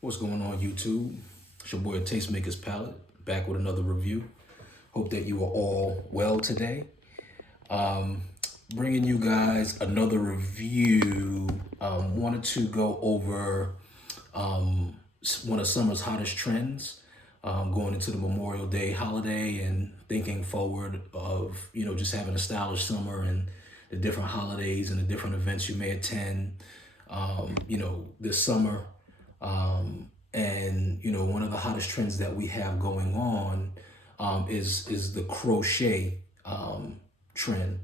What's going on, YouTube? It's your boy Tastemaker's Palette, back with another review. Hope that you are all well today. Bringing you guys another review. Wanted to go over one of summer's hottest trends, going into the Memorial Day holiday and thinking forward of, just having a stylish summer and the different holidays and the different events you may attend, this summer. One of the hottest trends that we have going on is the crochet trend.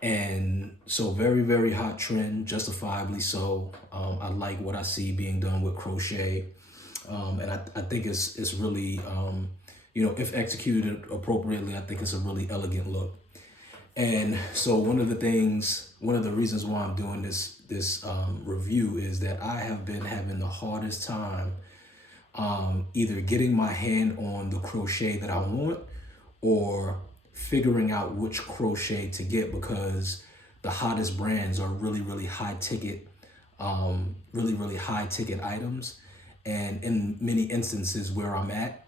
And so very, very hot trend, justifiably so. I like what I see being done with crochet. And I think it's really, if executed appropriately, I think it's a really elegant look. And so one of the reasons why I'm doing this review is that I have been having the hardest time either getting my hand on the crochet that I want or figuring out which crochet to get, because the hottest brands are really, really high ticket items. And in many instances where I'm at,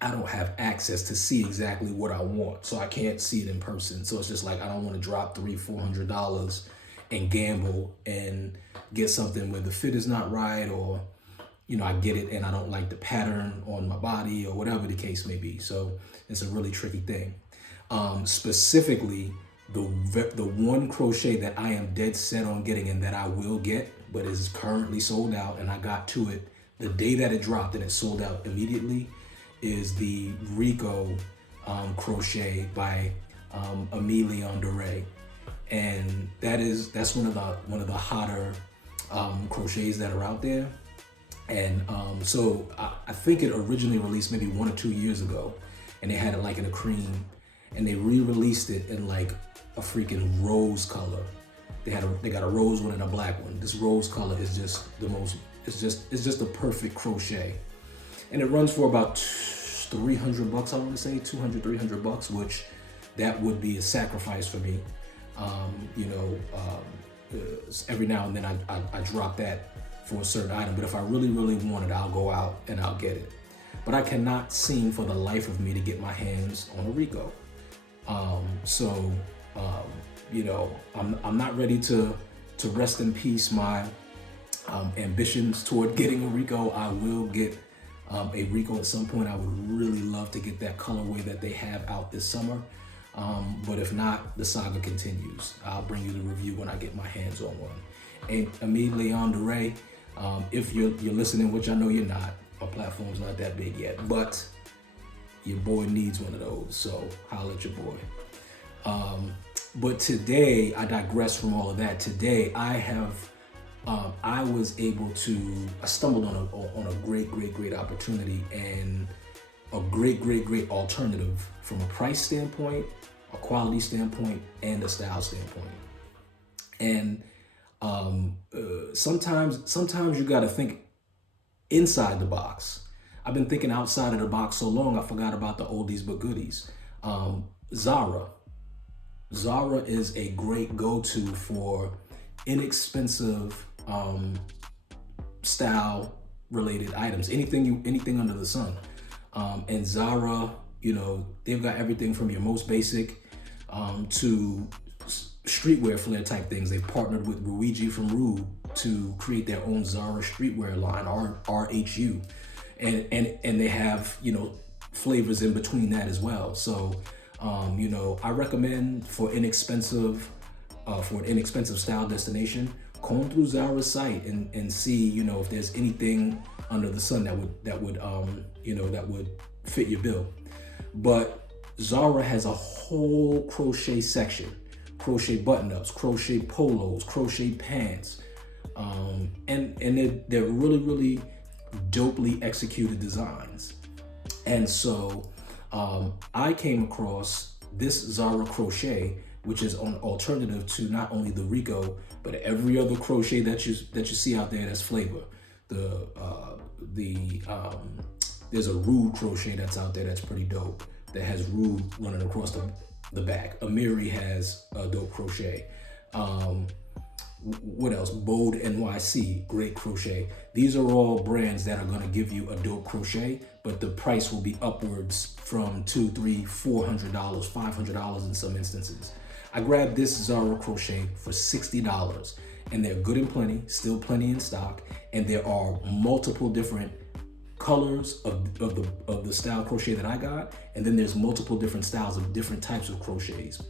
I don't have access to see exactly what I want. So I can't see it in person. So it's just like, I don't want to drop $300-400 and gamble and get something where the fit is not right, or, I get it and I don't like the pattern on my body, or whatever the case may be. So it's a really tricky thing. Specifically, the one crochet that I am dead set on getting and that I will get, but is currently sold out, and I got to it the day that it dropped and it sold out immediately, is the Rico crochet by Amelie Andre. And that's one of the hotter crochets that are out there. And so I think it originally released maybe 1 or 2 years ago, and they had it like in a cream, and they re-released it in like a freaking rose color. They got a rose one and a black one. This rose color is just it's just a perfect crochet. And it runs for about $300, I want to say $200-300, which that would be a sacrifice for me. Every now and then I drop that for a certain item, but if I really, really want it, I'll go out and I'll get it. But I cannot seem for the life of me to get my hands on a Rico. I'm not ready to rest in peace my ambitions toward getting a Rico. I will get a Rico at some point. I would really love to get that colorway that they have out this summer. But if not, the saga continues. I'll bring you the review when I get my hands on one. And Amelie Andre, if you're listening, which I know you're not, our platform's not that big yet, but your boy needs one of those, so holla at your boy. But today, I digress from all of that. Today, I stumbled on a great opportunity, and a great alternative from a price standpoint, a quality standpoint, and a style standpoint. And sometimes you gotta think inside the box. I've been thinking outside of the box so long, I forgot about the oldies but goodies. Zara is a great go-to for inexpensive style related items, anything under the sun. And Zara, they've got everything from your most basic to streetwear flair type things. They've partnered with Luigi from Rue to create their own Zara streetwear line, RHU. And they have, flavors in between that as well. So, I recommend for an inexpensive style destination, comb through Zara's site and see, if there's anything under the sun that would fit your bill. But Zara has a whole crochet section, crochet button-ups, crochet polos, crochet pants, and they're really, really dopely executed designs. And so I came across this Zara crochet, which is an alternative to not only the Rico, but every other crochet that you see out there that's flavor. There's a Rue crochet that's out there that's pretty dope, that has Rue running across the back. Amiri has a dope crochet. what else? Bold NYC, great crochet. These are all brands that are gonna give you a dope crochet, but the price will be upwards from $200, $300, $400, $500 in some instances. I grabbed this Zara crochet for $60, and they're good and plenty, still plenty in stock, and there are multiple different colors of the style crochet that I got, and then there's multiple different styles of different types of crochets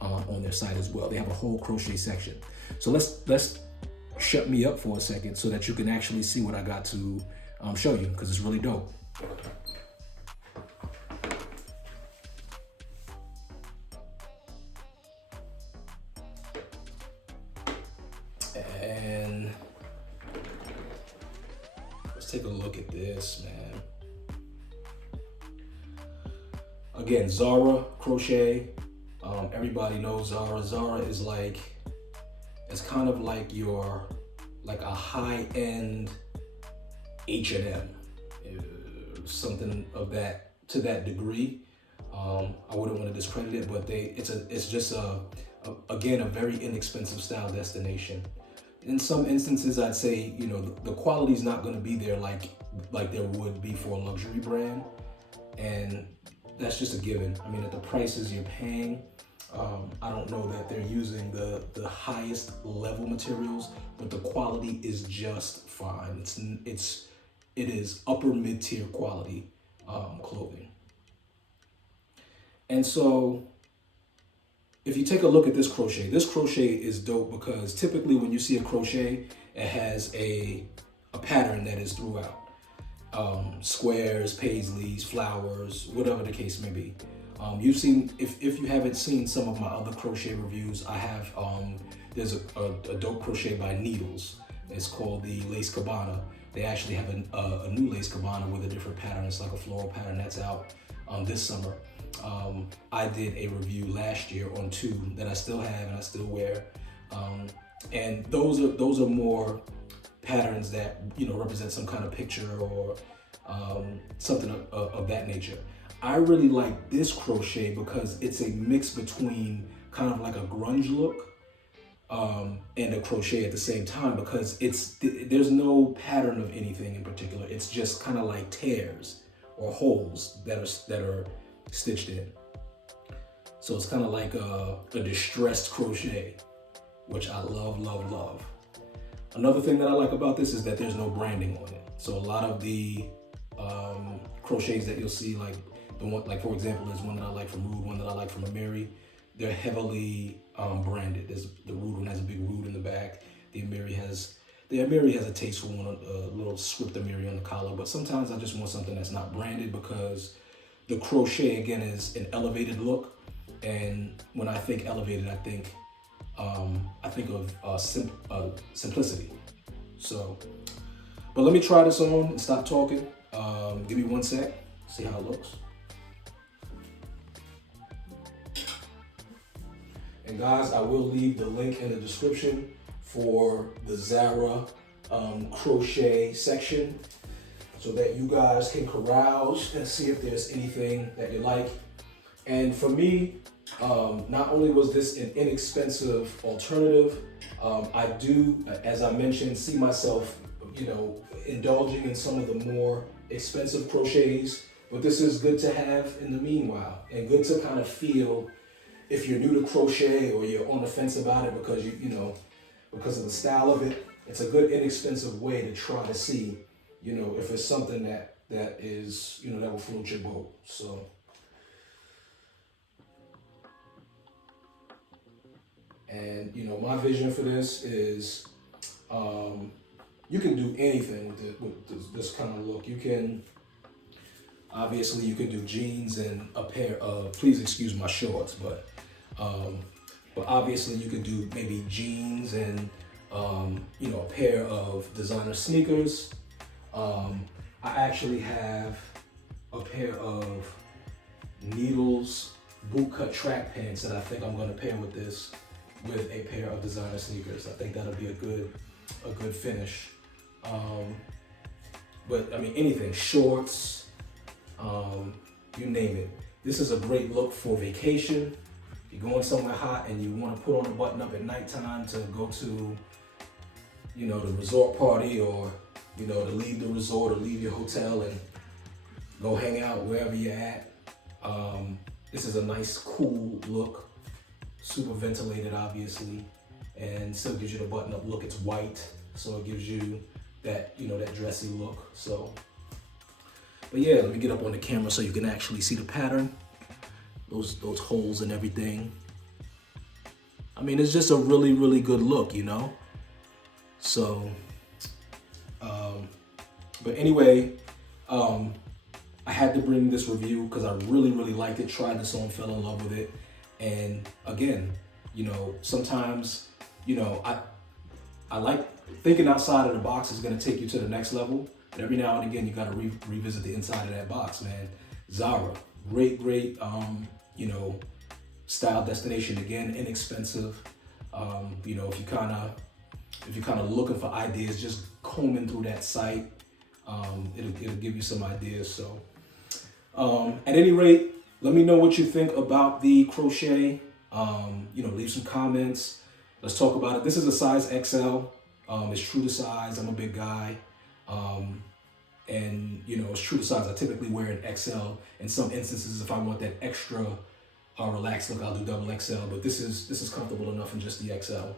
on their site as well. They have a whole crochet section. So let's shut me up for a second so that you can actually see what I got to show you, because it's really dope. And let's take a look at this, man. Again, Zara crochet. Everybody knows Zara. Zara is like, it's kind of like like a high-end H&M, something of that, to that degree. I wouldn't want to discredit it, but it's just again, a very inexpensive style destination. In some instances, I'd say, you know, the quality's not going to be there like there would be for a luxury brand, and that's just a given. I mean, at the prices you're paying, I don't know that they're using the highest level materials, but the quality is just fine. It is upper mid-tier quality clothing. And so if you take a look at this crochet is dope, because typically when you see a crochet, it has a pattern that is throughout. Squares, paisleys, flowers, whatever the case may be. You've seen, if you haven't seen some of my other crochet reviews, I have, there's a dope crochet by Needles. It's called the Lace Cabana. They actually have a new Lace Cabana with a different pattern. It's like a floral pattern that's out this summer. I did a review last year on two that I still have and I still wear. And those are more patterns that, you know, represent some kind of picture or something of that nature. I really like this crochet because it's a mix between kind of like a grunge look and a crochet at the same time, because there's no pattern of anything in particular. It's just kind of like tears or holes that are stitched in. So it's kind of like a distressed crochet, which I love, love, love. Another thing that I like about this is that there's no branding on it. So a lot of the crochets that you'll see, like the one, like for example, there's one that I like from Rude, one that I like from Amiri. They're heavily branded. The Rude one has a big Rude in the back. The Amiri has a tasteful one, a little script Amiri on the collar. But sometimes I just want something that's not branded, because the crochet again is an elevated look. And when I think elevated, I think of simplicity. So, but let me try this on and stop talking. Give me 1 sec, see how it looks. And guys, I will leave the link in the description for the Zara crochet section, so that you guys can carouse and see if there's anything that you like. And for me, not only was this an inexpensive alternative, I do, as I mentioned, see myself, you know, indulging in some of the more expensive crochets, but this is good to have in the meanwhile, and good to kind of feel if you're new to crochet or you're on the fence about it because you know, because of the style of it. It's a good inexpensive way to try to see, you know, if it's something that is, you know, that will float your boat. So. And, you know, my vision for this is, you can do anything with this kind of look. You can, obviously you could do jeans and a pair of, please excuse my shorts, but obviously you could do maybe jeans and, you know, a pair of designer sneakers. I actually have a pair of Needles bootcut track pants that I think I'm gonna pair with this, with a pair of designer sneakers. I think that'll be a good finish. But I mean, anything, shorts, you name it. This is a great look for vacation. If you're going somewhere hot and you want to put on a button up at nighttime to go to you know, the resort party, or, you know, to leave the resort or leave your hotel and go hang out wherever you're at. This is a nice, cool look, super ventilated, obviously, and still gives you the button-up look. It's white, so it gives you that, you know, that dressy look. So, but yeah, let me get up on the camera so you can actually see the pattern, those holes and everything. I mean, it's just a really, really good look, you know? So, but anyway, I had to bring this review because I really, really liked it, tried this on, fell in love with it. And again, you know, sometimes, you know, I like thinking outside of the box is going to take you to the next level. But every now and again, you got to revisit the inside of that box, man. Zara, great, you know, style destination. Again, inexpensive. You know, if you're kind of looking for ideas, just combing through that site, it'll give you some ideas. So, at any rate, let me know what you think about the crochet. You know, leave some comments. Let's talk about it. This is a size XL. It's true to size. I'm a big guy. And, you know, it's true to size. I typically wear an XL. In some instances, if I want that extra relaxed look, I'll do double XL. But this is comfortable enough in just the XL.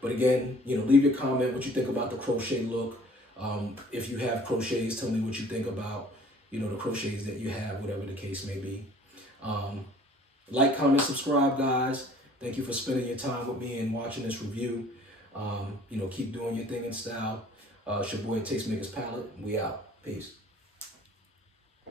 But again, you know, leave your comment what you think about the crochet look. If you have crochets, tell me what you think about, you know, the crochets that you have, whatever the case may be. Like, comment, subscribe, guys. Thank you for spending your time with me and watching this review. You know, keep doing your thing in style. It's your boy Tastemakers Palette. We out. Peace.